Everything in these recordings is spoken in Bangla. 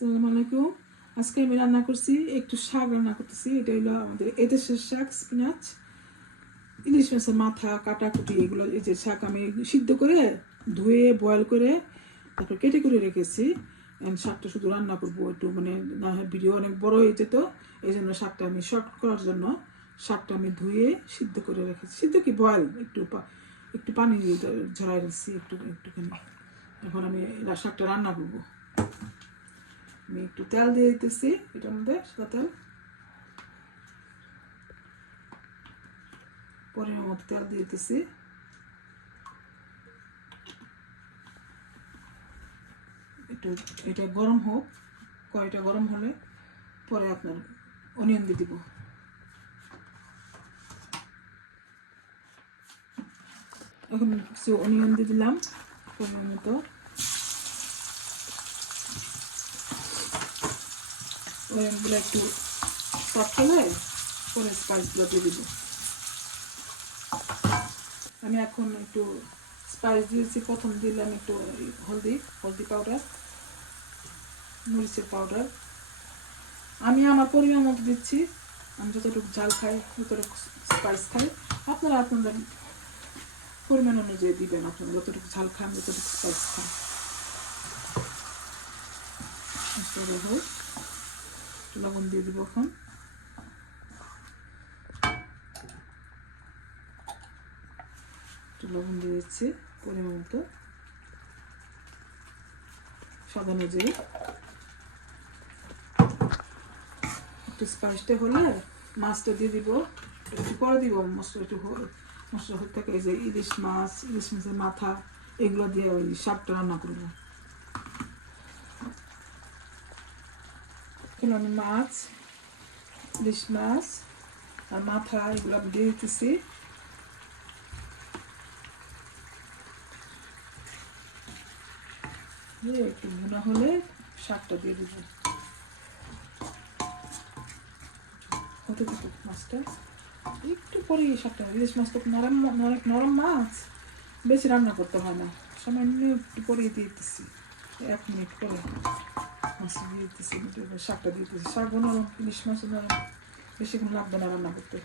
আসসালামু আলাইকুম। আজকে আমি রান্না করছি একটু শাক রান্না করতেছি। এটা হলো আমাদের এদেশের শাক, স্পিনাচ, ইলিশ মাছের মাথা কাটাকুটি এগুলো। এই যে শাক আমি সিদ্ধ করে ধুয়ে বয়েল করে তারপর কেটে করে রেখেছি। শাকটা শুধু রান্না করবো একটু, মানে না হয় ভিডিও অনেক বড় হয়ে যেত, এই জন্য শাকটা আমি শর্ট করার জন্য শাকটা আমি ধুয়ে সিদ্ধ করে রেখেছি। সিদ্ধ কি বয়েল, একটু পানি দিয়ে ঝরাই রেখেছি একটুখানি। এখন আমি শাকটা রান্না করবো। আমি একটু তেল দিয়ে দিতেছি এটার মধ্যে, সাদা তেল, পরিমাণ মতো তেল দিয়ে দিতেছি। একটু এটা গরম হোক, কড়াইটা গরম হলে পরে আপনার অনিয়ন দিয়ে দিব। এখন কিছু অনিয়ন দিয়ে দিলাম পরিমাণ মতো। অনিয়নগুলো একটু সফট হলে পরে স্পাইসগুলো দিয়ে দিব। আমি এখন একটু স্পাইস দিয়েছি। প্রথম দিলাম একটু হলদি পাউডার, মরিচের পাউডার। আমি আমার পরিমাণ মতো দিচ্ছি। আমি যতটুকু ঝাল খাই, যতটুকু স্পাইস খাই, আপনারা আপনাদের পরিমাণ অনুযায়ী দিবেন। আপনারা যতটুকু ঝাল খান, যতটুকু স্পাইস খান। লবণ দিয়ে দিব এখন। একটু লবণ দিয়ে দিচ্ছি পরিমাণ মতো, স্বাদ অনুযায়ী। একটু স্পাইসটা হলে মাছটা দিয়ে দিব, একটু পরে দিব। মশলা হতে থাকে, এই যে ইলিশ মাছের মাথা, এগুলো দিয়ে ওই শাকটা রান্না করবো। এখন আমি ইলিশ মাছ আর মাথা এগুলো আমি দিয়ে দিতেছি। একটু ভুনা হলে শাকটা দিয়ে দিব। হতে থাকুক মাছটা, একটু পরে শাকটা। ইলিশ মাছ তো অনেক নরম মাছ, বেশি রান্না করতে হয় না, সামান্য একটু পরে দিয়ে দিতেছি। 1 মিনিট পরে মাছ দিয়ে দিতেছি, শাকটা দিয়ে দিতেছি। শাকও নরম, ইলিশ মাছও নরম, বেশিক্ষণ লাগবে না রান্না করতে।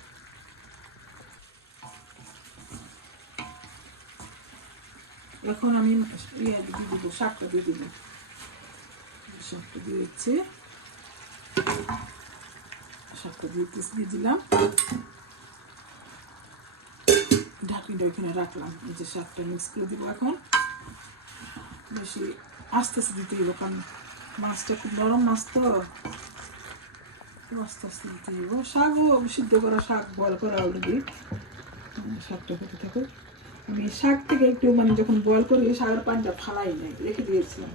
এখন আমি দিয়ে দিব, শাকটা দিয়ে দিব। শাকটা দিয়ে দিচ্ছি, শাকটা দিয়ে দিলাম। ঢাকনিটা ওইখানে রাখলাম। এই যে শাকটা মিক্স করে দিব। এখন বেশি আস্তে আস্তে দিতে দিব, কারণ মাছটা খুব নরম মাছ তো, আস্তে আস্তে দিতে দিব। শাকও সিদ্ধ করা, শাক বয়েল করা অলরেডি। শাকটা হতে থাকুক। আমি শাক থেকে একটু, মানে যখন বয়েল করি শাকের পানিটা ফালাই নাই, রেখে দিয়েছিলাম।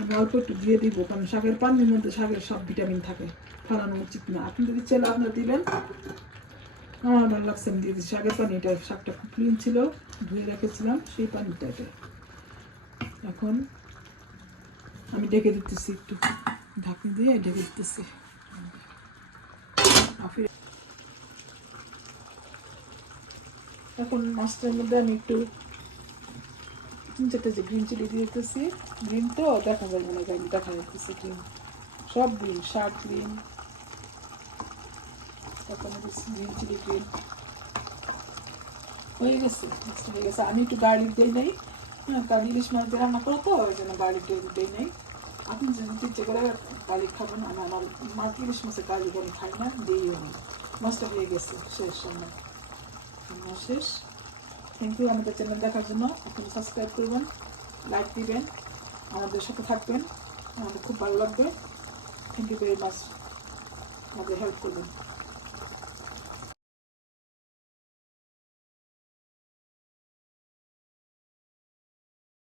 আমি অল্প একটু দিয়ে দিব, কারণ শাকের পানির মধ্যে শাকের সব ভিটামিন থাকে, ফালানো উচিত না। আপনি যদি চাইলে আপনারা দিবেন। আমার ভালো লাগছে, আমি দিয়ে দিচ্ছি শাকের পানি। এটা শাকটা খুব ক্লিন ছিল, ধুয়ে রেখেছিলাম, সেই পানিটা এটা। এখন আমি ঢেকে দিতেছি, একটু ঢাকনি দিয়ে ঢেকে দিতেছি। এখন মাছটার মধ্যে আমি একটু 3-4টা যে গ্রিন চিলি দিয়ে দিতেছি। গ্রিন তো দেখা যাবে না, দেখা যাচ্ছে গ্রিন, সব গ্রিন, শাক গ্রিন, তারপরে গ্রিন চিলি গ্রিন হয়ে গেছে। হয়ে গেছে। আমি একটু গার্লিক দিই নাই, কারণ ইলিশ মাছ দিয়ে রান্না করো তো, ওই জন্য গার্লিক দিই নাই। আপনি যদি ইচ্ছে করে গার্লিক খাবেন, আমার মাছ ইলিশ মাছের গার্লিক আমি খাই না, দিইও না। মাছটা হয়ে গেছে, শেষ রান্না, শেষ। থ্যাংক ইউ আমাদের চ্যানেল দেখার জন্য। আপনি সাবস্ক্রাইব করবেন, লাইক দিবেন, আমাদের সাথে থাকবেন, আমাদের খুব ভালো লাগবে। থ্যাংক ইউ ভেরি মাচ, আমাদের হেল্প করবেন।